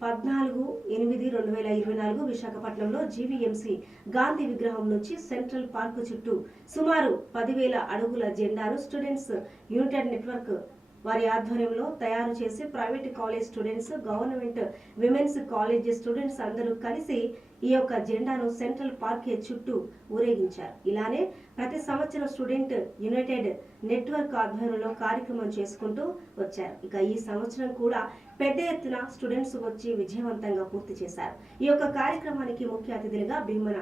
పద్నాలుగు ఎనిమిది రెండు వేల ఇరవై నాలుగు విశాఖపట్నంలో జీవీఎంసీ గాంధీ విగ్రహం నుంచి సెంట్రల్ పార్కు చుట్టూ సుమారు పదివేల అడుగుల జెండాను స్టూడెంట్స్ యునైటెడ్ నెట్వర్క్ వారి ఆధ్వర్యంలో తయారు చేసి private college students government women's college students అందరూ కలిసి ఈ యొక్క జెండాను సెంట్రల్ పార్క్ చుట్టూ ఊరేగించారు. ఇలానే ప్రతి సంవత్సరం స్టూడెంట్ యునైటెడ్ నెట్వర్క్ ఆధ్వర్యంలో కార్యక్రమం చేసుకుంటూ వచ్చారు. ఇక ఈ సంవత్సరం కూడా పెద్ద ఎత్తున స్టూడెంట్స్ వచ్చి విజయవంతంగా పూర్తి చేశారు. ఈ యొక్క కార్యక్రమానికి ముఖ్య అతిథులుగా భీమన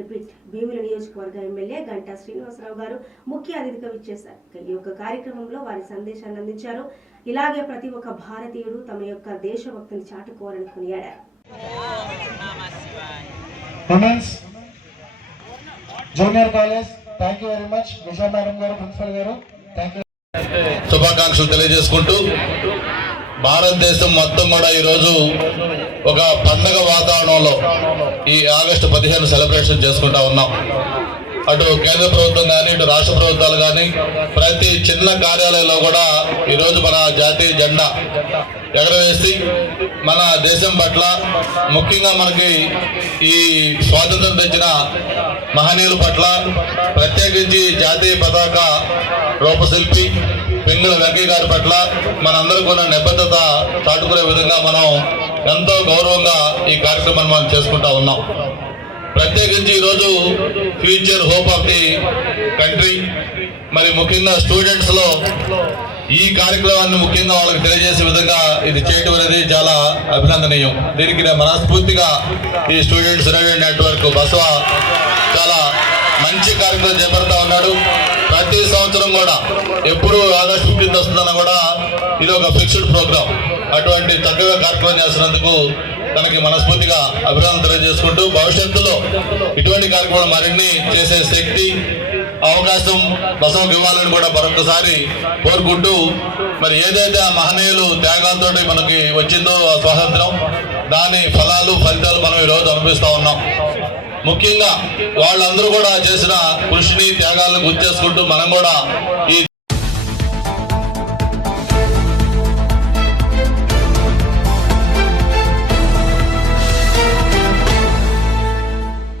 రిపీట్ భీముల నియోజకవర్గ ఎమ్మెల్యే గంటా శ్రీనివాసరావు గారు ముఖ్య అతిథిగా విచ్చేశారు. ఈ యొక్క కార్యక్రమంలో వారి సందేశాన్ని అందించారు. ఇలాగే ప్రతి ఒక్క భారతీయుడు తమ యొక్క దేశభక్తిని చాటుకోవాలని కొనియాడారు. Women's junior college thank you very much Vijaya madam గారు ప్రిన్సిపల్ గారు థ్యాంక్ యూ శుభాకాంక్షలు తెలియజేసుకుంటూ భారతదేశం మొత్తం కూడా ఈరోజు ఒక పండగ వాతావరణంలో ఈ ఆగస్టు పదిహేను సెలబ్రేషన్ చేసుకుంటా ఉన్నాం. అటు కేంద్ర ప్రభుత్వం కానీ ఇటు రాష్ట్ర ప్రభుత్వాలు కానీ ప్రతి చిన్న కార్యాలయంలో కూడా ఈరోజు మన జాతీయ జెండా ఎగరవేసి మన దేశం పట్ల ముఖ్యంగా మనకి ఈ స్వాతంత్రం తెచ్చిన మహనీయుల పట్ల ప్రత్యేకించి జాతీయ పతాక రూపశిల్పి పింగళ వెంకయ్య గారి పట్ల మనందరికీ ఉన్న నిబద్ధత చాటుకునే విధంగా మనం ఎంతో గౌరవంగా ఈ కార్యక్రమాన్ని మనం చేసుకుంటా ఉన్నాం. ప్రత్యేకించి ఈరోజు future hope of the country. మరి ముఖ్యంగా స్టూడెంట్స్లో ఈ కార్యక్రమాన్ని ముఖ్యంగా వాళ్ళకి తెలియజేసే విధంగా ఇది చేయటం అనేది చాలా అభినందనీయం. దీనికి మనస్ఫూర్తిగా ఈ స్టూడెంట్స్ యునైటెడ్ నెట్వర్క్ బసవ చాలా మంచి కార్యక్రమం చేపడతా ఉన్నాడు. ప్రతి సంవత్సరం కూడా ఎప్పుడు ఆగస్టు ఫిఫ్టీన్త్ వస్తుందన్నా కూడా ఇది ఒక ఫిక్స్డ్ ప్రోగ్రామ్ అటువంటి చక్కగా కార్యక్రమం చేస్తున్నందుకు తనకి మనస్ఫూర్తిగా అభినందన తెలియజేసుకుంటూ భవిష్యత్తులో ఇటువంటి కార్యక్రమాలు మరిన్ని చేసే శక్తి అవకాశం బసవకు ఇవ్వాలని కూడా మరొకసారి కోరుకుంటూ మరి ఏదైతే ఆ మహనీయులు త్యాగాలతో మనకి వచ్చిందో స్వాతంత్రం దాని ఫలాలు ఫలితాలు మనం ఈరోజు అనిపిస్తూ ఉన్నాం. ముఖ్యంగా వాళ్ళందరూ కూడా చేసిన కృషిని త్యాగాలను గుర్తు చేసుకుంటూ మనం కూడా ఈ